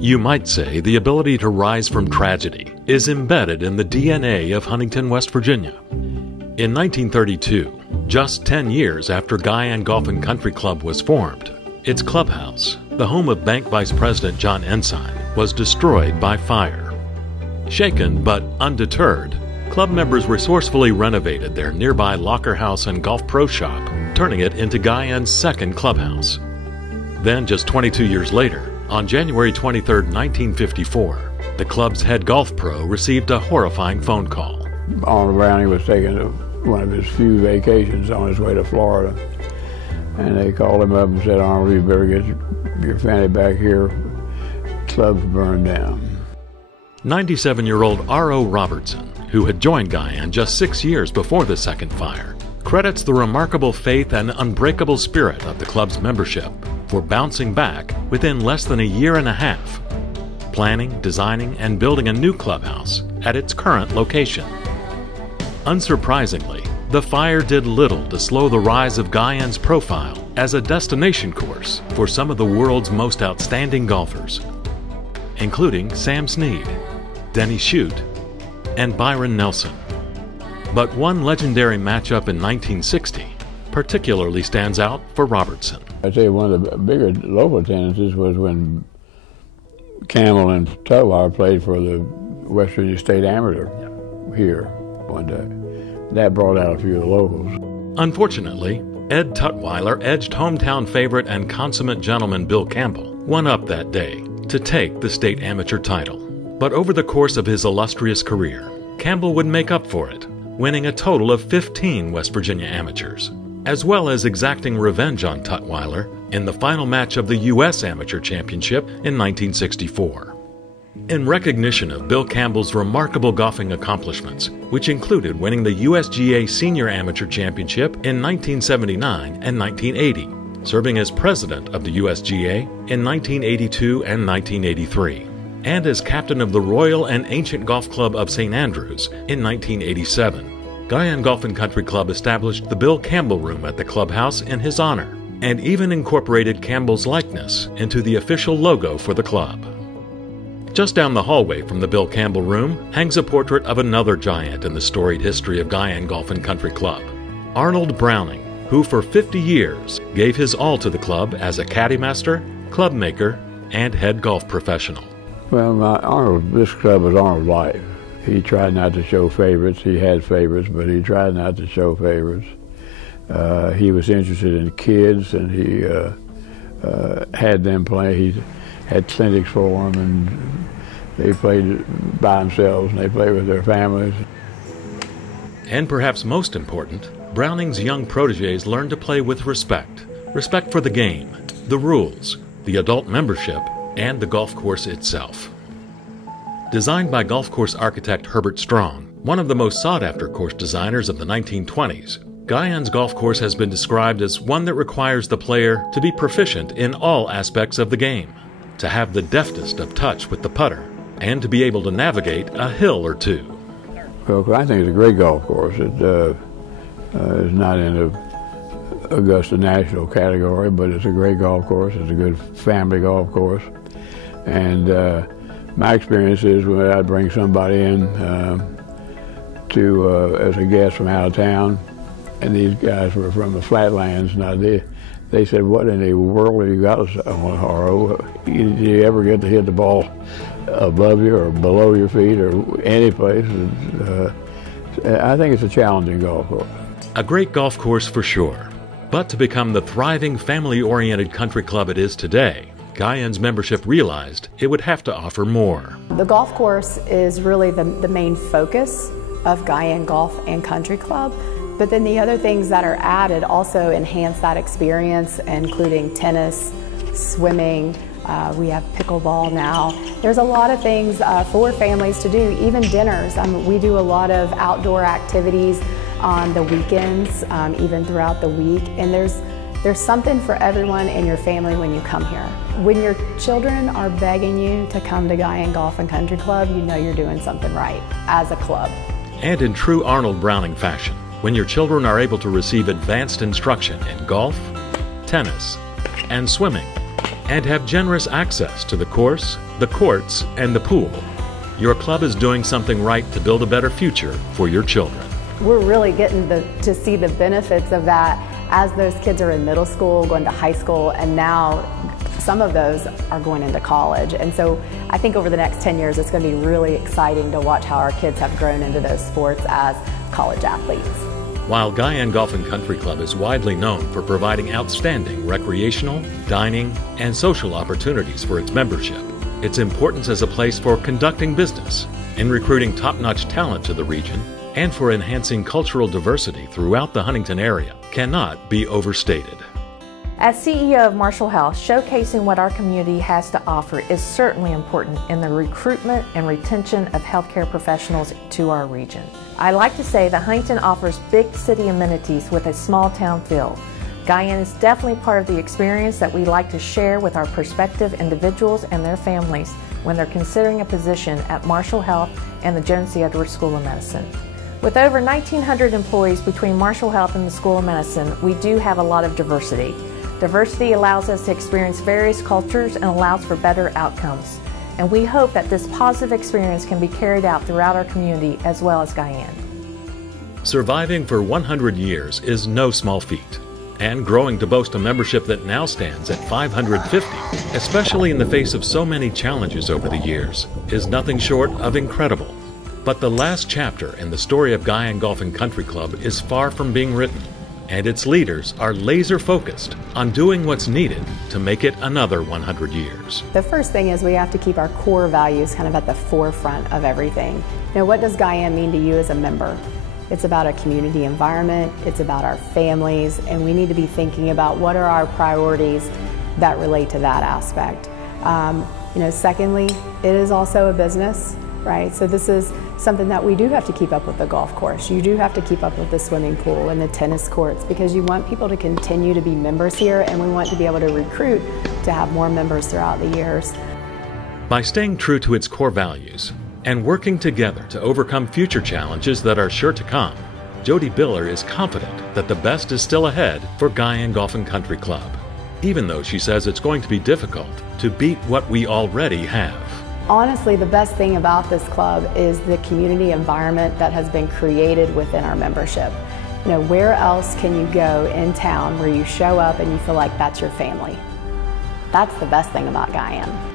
You might say the ability to rise from tragedy is embedded in the DNA of Huntington, West Virginia. In 1932, just 10 years after Guyan Golf Country Club was formed, its clubhouse, the home of Bank Vice President John Ensign, was destroyed by fire. Shaken but undeterred, club members resourcefully renovated their nearby locker house and golf pro shop, turning it into Guyan's second clubhouse. Then, just 22 years later, on January 23, 1954, the club's head golf pro received a horrifying phone call. Arnold Browning was taking one of his few vacations on his way to Florida, and they called him up and said, "Arnold, you better get your family back here. Club's burned down." 97-year-old R.O. Robertson, who had joined Guyan just 6 years before the second fire, credits the remarkable faith and unbreakable spirit of the club's membership for bouncing back within less than a year and a half, planning, designing, and building a new clubhouse at its current location. Unsurprisingly, the fire did little to slow the rise of Guyan's profile as a destination course for some of the world's most outstanding golfers, including Sam Snead, Denny Shute, and Byron Nelson. But one legendary matchup in 1960 particularly stands out for Robertson. I'd say one of the bigger local attendances was when Campbell and Tutwiler played for the West Virginia State Amateur here one day. That brought out a few of the locals. Unfortunately, Ed Tutwiler edged hometown favorite and consummate gentleman Bill Campbell one up that day to take the state amateur title. But over the course of his illustrious career, Campbell would make up for it, winning a total of 15 West Virginia amateurs, as well as exacting revenge on Tutwiler in the final match of the U.S. Amateur Championship in 1964. In recognition of Bill Campbell's remarkable golfing accomplishments, which included winning the USGA Senior Amateur Championship in 1979 and 1980, serving as president of the USGA in 1982 and 1983, and as captain of the Royal and Ancient Golf Club of St. Andrews in 1987. Guyan Golf Country Club established the Bill Campbell Room at the clubhouse in his honor, and even incorporated Campbell's likeness into the official logo for the club. Just down the hallway from the Bill Campbell Room hangs a portrait of another giant in the storied history of Guyan Golf Country Club, Arnold Browning, who for 50 years gave his all to the club as a caddy master, club maker, and head golf professional. Well, this club was Arnold's life. He tried not to show favorites. He had favorites, but he tried not to show favorites. He was interested in kids, and he had them play. He had clinics for them, and they played by themselves, and they played with their families. And perhaps most important, Browning's young protégés learned to play with respect. Respect for the game, the rules, the adult membership, and the golf course itself. Designed by golf course architect Herbert Strong, one of the most sought-after course designers of the 1920s, Guyan's golf course has been described as one that requires the player to be proficient in all aspects of the game, to have the deftest of touch with the putter, and to be able to navigate a hill or two. Well, I think it's a great golf course. It is not in the Augusta National category, but it's a great golf course. It's a good family golf course. And my experience is when I bring somebody in as a guest from out of town, and these guys were from the flatlands. Now they said, "What in the world have you got on, Haro? Do you ever get to hit the ball above you or below your feet or any place?" I think it's a challenging golf course. A great golf course for sure. But to become the thriving, family-oriented country club it is today, Guyan's membership realized it would have to offer more. The golf course is really the main focus of Guyan Golf and Country Club, but then the other things that are added also enhance that experience, including tennis, swimming, we have pickleball now. There's a lot of things for families to do, even dinners. We do a lot of outdoor activities on the weekends, even throughout the week, and there's something for everyone in your family when you come here. When your children are begging you to come to Guyan Golf and Country Club, you know you're doing something right as a club. And in true Arnold Browning fashion, when your children are able to receive advanced instruction in golf, tennis, and swimming, and have generous access to the course, the courts, and the pool, your club is doing something right to build a better future for your children. We're really getting to see the benefits of that as those kids are in middle school, going to high school, and now some of those are going into college. And so I think over the next 10 years, it's going to be really exciting to watch how our kids have grown into those sports as college athletes. While Guyan Golf Country Club is widely known for providing outstanding recreational, dining, and social opportunities for its membership, its importance as a place for conducting business, in recruiting top-notch talent to the region, and for enhancing cultural diversity throughout the Huntington area cannot be overstated. As CEO of Marshall Health, showcasing what our community has to offer is certainly important in the recruitment and retention of healthcare professionals to our region. I like to say that Huntington offers big city amenities with a small town feel. Guyan is definitely part of the experience that we like to share with our prospective individuals and their families when they're considering a position at Marshall Health and the Jones C. Edwards School of Medicine. With over 1,900 employees between Marshall Health and the School of Medicine, we do have a lot of diversity. Diversity allows us to experience various cultures and allows for better outcomes. And we hope that this positive experience can be carried out throughout our community as well as Guyan. Surviving for 100 years is no small feat, and growing to boast a membership that now stands at 550, especially in the face of so many challenges over the years, is nothing short of incredible. But the last chapter in the story of Guyan Golf Country Club is far from being written, and its leaders are laser-focused on doing what's needed to make it another 100 years. The first thing is we have to keep our core values kind of at the forefront of everything. You know, what does Guyan mean to you as a member? It's about a community environment, it's about our families, and we need to be thinking about what are our priorities that relate to that aspect. Secondly, it is also a business, right? So this is something that we do have to keep up with the golf course. You do have to keep up with the swimming pool and the tennis courts because you want people to continue to be members here, and we want to be able to recruit to have more members throughout the years. By staying true to its core values and working together to overcome future challenges that are sure to come, Jody Biller is confident that the best is still ahead for Guyan Golf Country Club, even though she says it's going to be difficult to beat what we already have. Honestly, the best thing about this club is the community environment that has been created within our membership. You know, where else can you go in town where you show up and you feel like that's your family? That's the best thing about Guyan.